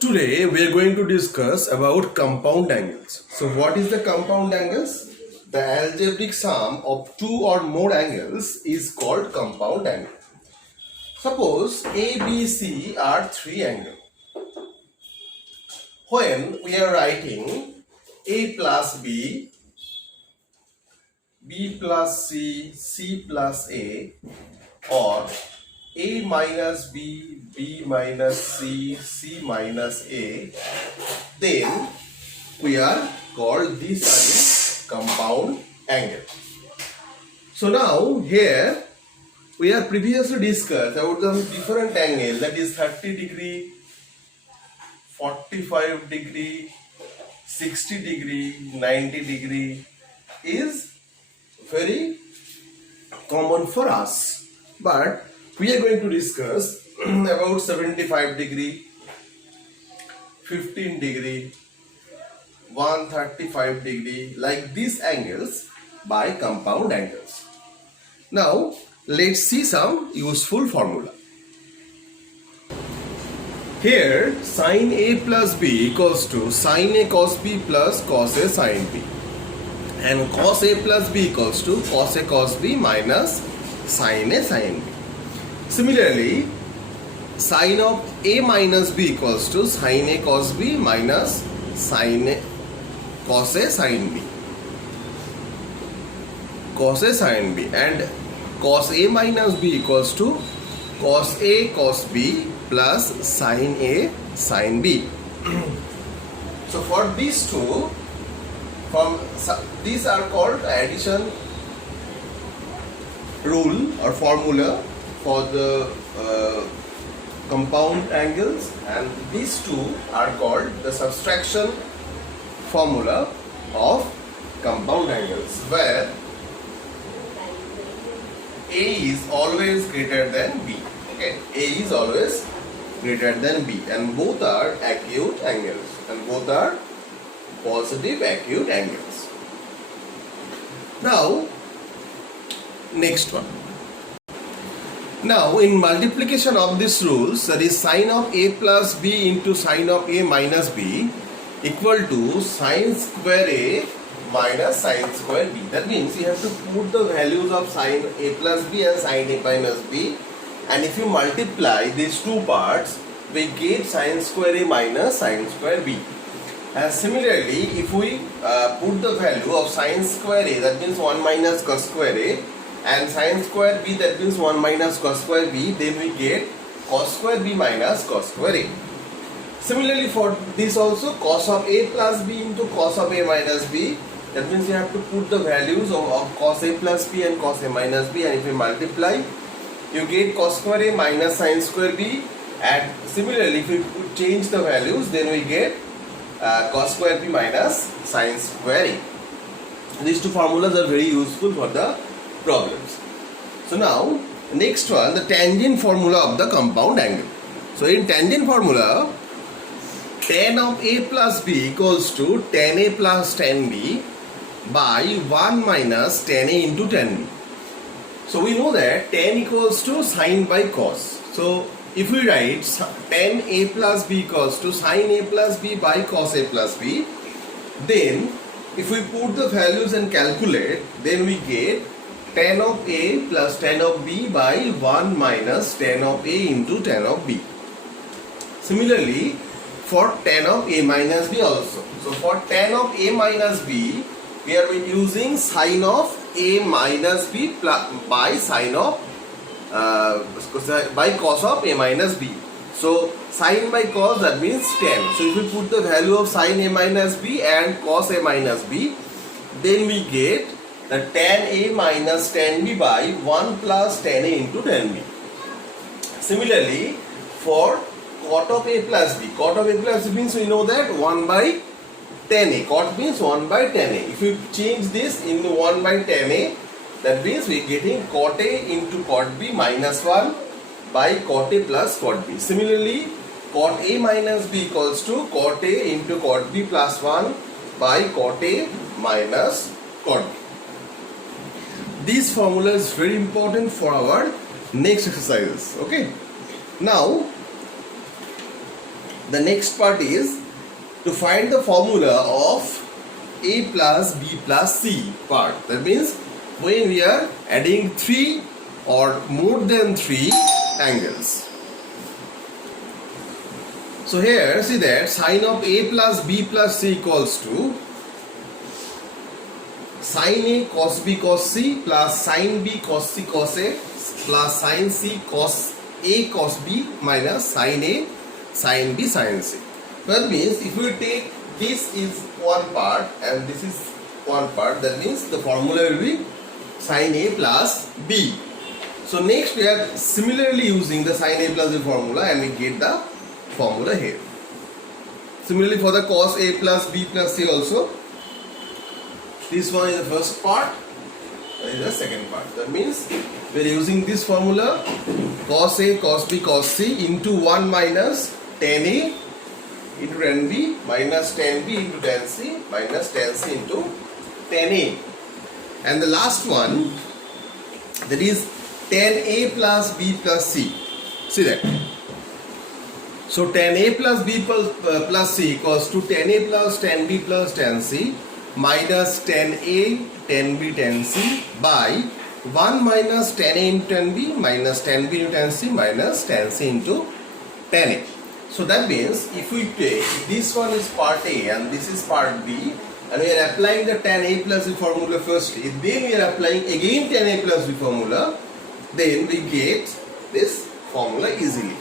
Today we are going to discuss about compound angles. So what is the compound angles? The algebraic sum of two or more angles is called compound angle. Suppose A, B, C are three angles. When we are writing A plus B, B plus C, C plus A, or A minus B, B minus C, C minus A, then we are called this as compound angle. So now here we have previously discussed about the different angle, that is 30 degree, 45 degree, 60 degree, 90 degree is very common for us, but we are going to discuss about 75 degree, 15 degree, 135 degree, like these angles by compound angles. Now let's see some useful formula. Here sin A plus B equals to sin A cos B plus cos A sin B, and cos A plus B equals to cos A cos B minus sin A sin B. Similarly, sin of A minus B equals to sin A cos B minus sin A cos A sin B. Cos A sin B, and cos A minus B equals to cos A cos B plus sin A sin B. So for these two, these are called addition rule or formula for the compound angles, and these two are called the subtraction formula of compound angles, where A is always greater than B. Okay, A is always greater than B, and both are acute angles, and both are positive acute angles. Now, next one. Now, in multiplication of these rules, that is sin of A plus B into sin of A minus B equal to sin square A minus sin square B. That means you have to put the values of sin A plus B and sin A minus B, and if you multiply these two parts, we get sin square A minus sin square B. And similarly, if we put the value of sin square A, that means 1 minus cos square A, and sin square B, that means 1 minus cos square B, then we get cos square B minus cos square A. Similarly, for this also, cos of A plus B into cos of A minus B, that means you have to put the values of cos A plus B and cos A minus B, and if you multiply, you get cos square A minus sin square B, and similarly, if you change the values, then we get cos square B minus sin square A. These two formulas are very useful for the problems. So now, next one, the tangent formula of the compound angle. So in tangent formula, tan of A plus B equals to tan A plus tan B by 1 minus tan A into tan B. So we know that tan equals to sin by cos. So if we write tan A plus B equals to sin A plus B by cos A plus B, then if we put the values and calculate, then we get tan of A plus tan of B by 1 minus tan of A into tan of B. Similarly, for tan of A minus B also. So for tan of A minus B, we are using sin of A minus B by sin of by cos of A minus B. So sin by cos, that means tan. So if we put the value of sin A minus B and cos A minus B, then we get the tan A minus tan B by 1 plus tan A into tan B. Similarly, for cot of A plus B, cot of A plus B means we know that 1 by tan A. Cot means 1 by tan A. If you change this into 1 by tan A, that means we are getting cot A into cot B minus 1 by cot A plus cot B. Similarly, cot A minus B equals to cot A into cot B plus 1 by cot A minus cot B. This formula is very important for our next exercises. Okay. Now The next part is to find the formula of a plus b plus c part. That means when we are adding 3 or more than 3 angles. So here see that sine of a plus b plus c equals to sine a cos b cos c plus sine b cos c cos a plus sine c cos a cos b minus sine a sine b sine c. That means if we take this is one part and this is one part, that means the formula will be sine a plus b. So next we are similarly using the sine a plus b formula and we get the formula here. Similarly for the cos a plus b plus c also, this one is the first part, that is the second part. That means we are using this formula cos a cos b cos c into 1 minus tan a into tan b minus tan b into tan c minus tan c into tan a. And the last one, that is tan a plus b plus c. See that. So tan a plus b plus c equals to tan a plus tan b plus tan c minus tan a tan b tan c by 1 minus tan a into tan b minus tan b into tan c minus tan c into tan a. So that means if we take this one is part A and this is part B and we are applying the tan A plus B formula firstly, then we are applying again tan A plus B formula, then we get this formula easily.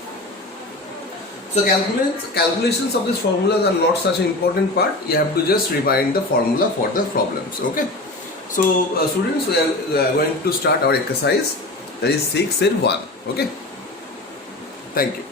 So calculations of these formulas are not such an important part. You have to just remind the formula for the problems. Okay. So students, we are going to start our exercise, that is 6 and 1. Okay. Thank you.